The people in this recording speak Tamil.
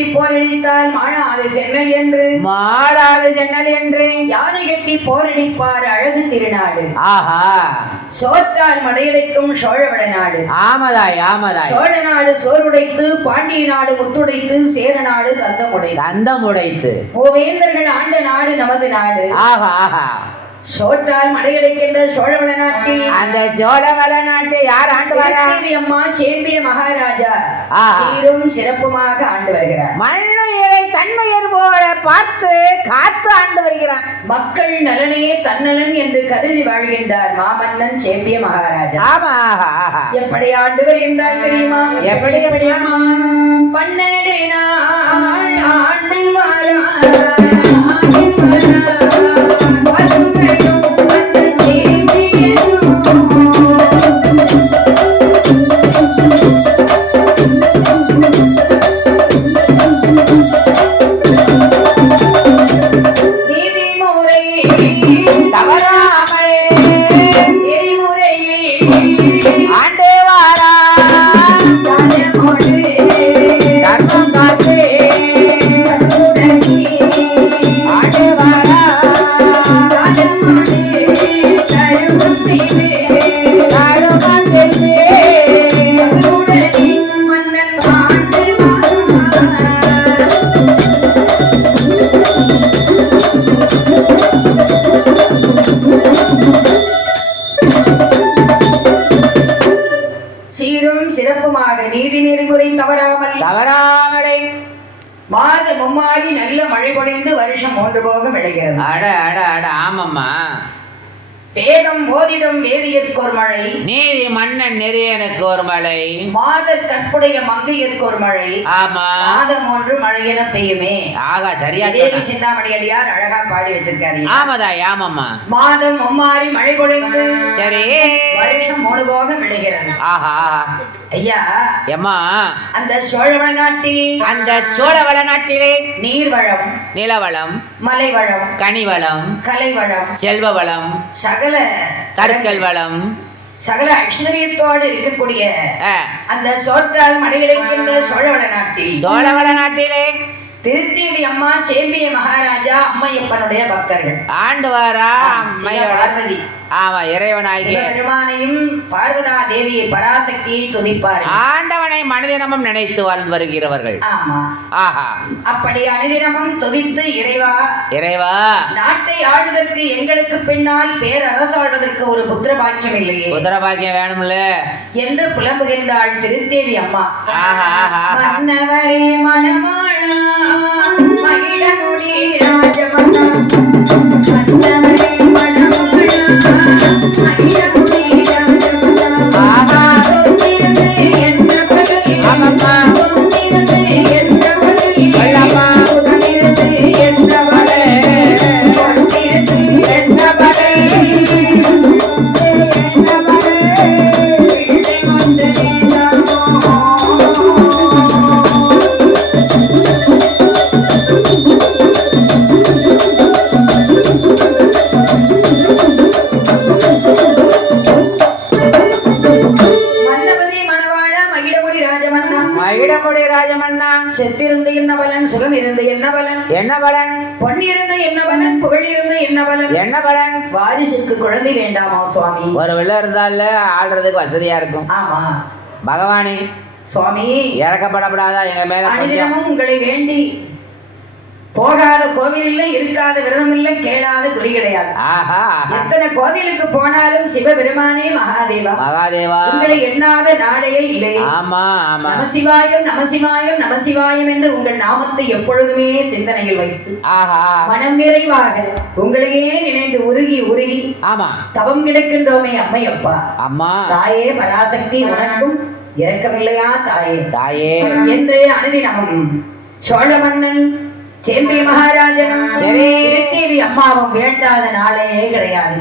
கட்டி போரடித்தால் மாழாது சென்னல் என்று. மாடாது சென்னல் என்று. யானை கட்டி போரடிப்பார் அழகு திருநாடு. ஆஹா. சோற்றால் மடையடைக்கும் சோழவள நாடு. ஆமதாய் ஆமதாய். சோழ நாடு சோறுடைத்து பாண்டிய நாடு முத்துடைத்து சேர நாடு தந்தமுடை தந்தம் உடைத்து மூவேந்தர்கள் ஆண்ட நாடு நமது நாடு. ஆஹா ஆஹா. சோற்றால் மடையடைக்கின்ற சோழவள நாட்டில் அந்த சோழவள நாட்டு யார் ஆண்டு வரா? திருத்தேவி அம்மா சேம்பிய மகாராஜா. சீரும் சிறப்புமாக ஆண்டு வருகிறார். மண்ணுயிரை தன்னுயிர் போல பார்த்து காத்து ஆண்டு வருகிறான் மக்கள் நலனையே தன்னலன் என்று கருதி வாழ்கின்றார் மாமன்னன் சேம்பிய மகாராஜா. ஆமா. எப்படி ஆண்டு வருகின்றார் தெரியுமா? எப்படி எப்படி? பன்னெண்டு சிறப்புமாக நீதி நெறிமுறை தவறாமல் தவறாமலை. மாத மும்மாறி நல்ல மழை பொழிந்து வருஷம் மூன்று போகம் விளைகிறது. அட அட அட ஆமாம்மா. வேதம் ஓதிடும் வேதியர்க்கோர் மழை. நீதி மன்னன் நெறியனுக்கு ஒரு மலை மாத கற்புடைய மங்கையர்க்கோர் மழை. ஆமா. மாதம் ஒன்று மழை என பெய்யுமே. ஆகா சரியா தேவி. சிந்தாமணி அடியார் அழகா பாடி வச்சிருக்காரு. ஆமாதாய் ஆமாம்மா. மாதம் மும்மாறி மழை பொழிந்து சரி. வருஷம் மூணு போகம் விளைகிறது. ஆஹா. ஐயா எம்மா அந்த சோழவள நாட்டில் அந்த சோழவள நாட்டிலே நீர்வளம் நிலவளம் மலைவளம் கனிவளம் கலைவளம் செல்வ வளம் சகல கற்கள் வளம். சகல ஐஸ்வர்யத்தோடு இருக்கக்கூடிய அந்த சோற்றால் மடையடைக்கின்ற சோழவள நாட்டில் சோழவள நாட்டிலே திருத்தேவி அம்மா சேம்பிய மகாராஜா அம்மையப்பனுடைய பக்தர்கள். ஆண்டு வாரா சிவ பார்வதி. ஆமா இறைவனாகிய சிவபெருமானையும் பார்வதா தேவியை பராசக்தியை துதிப்பார்கள். ஆண்டவனை மனிதனமும் நினைத்து வாழ்ந்து வருகிறவர்கள். ஆமா. ஆஹா. அப்படி அனுதினமும் துதித்து இறைவா இறைவா. நாட்டை ஆளுவதற்கு எங்களுக்கு பின்னால் பேரரசாழ்வதற்கு ஒரு புத்திர பாக்கியம் இல்லையே. குதிரை பாக்கியம் வேணும்ல. என்று புலம்புகின்றாள் திருத்தேவி அம்மா. ஆஹா. மன்னவரே மணவாளா మహిళ மகிடமுடி ராஜமன்னா? செத்திருந்து என்ன பலன் சுகம் இருந்து என்ன பலன்? என்ன பலன்? பொன்னிருந்து என்ன பலன் புகழ் இருந்து என்ன பலன்? என்ன பலன்? வாரிசுக்கு குழந்தை வேண்டாமா சுவாமி? ஒரு வெள்ள இருந்தால ஆள்றதுக்கு வசதியா இருக்கும். ஆமா. பகவானே சுவாமி. இறக்கப்படப்படாதா எங்க மேல அனுதினமும் உங்களை வேண்டி போகாத கோவில் இல்லை இருக்காத விரதம் இல்லை கேளாத குறி கிடையாது. எத்தனை கோவிலுக்கு போனாலும் சிவபெருமானே மகாதேவா? மகாதேவா. உங்களை எண்ணாத நாளையே இல்லை. ஆமா ஆமா. நமசிவாயம் நமசிவாயம் நமசிவாயம் என்று உங்கள் நாமத்தை எப்பொழுதுமே சிந்தனையில் வைத்து ஆஹா. மனம் நிறைவாக உங்களையே நினைந்து உருகி உருகி ஆமா. தவம் கிடக்கின்றோமே அம்மையப்பா அம்மா. தாயே பராசக்தி உனக்கும் இறக்கமில்லையா தாயே? தாயே. என்றே அனுதினமும் சோழ மன்னன் சேம்பிய மகாராஜனும் அம்மாவும் வேண்டாத நாளே கிடையாது.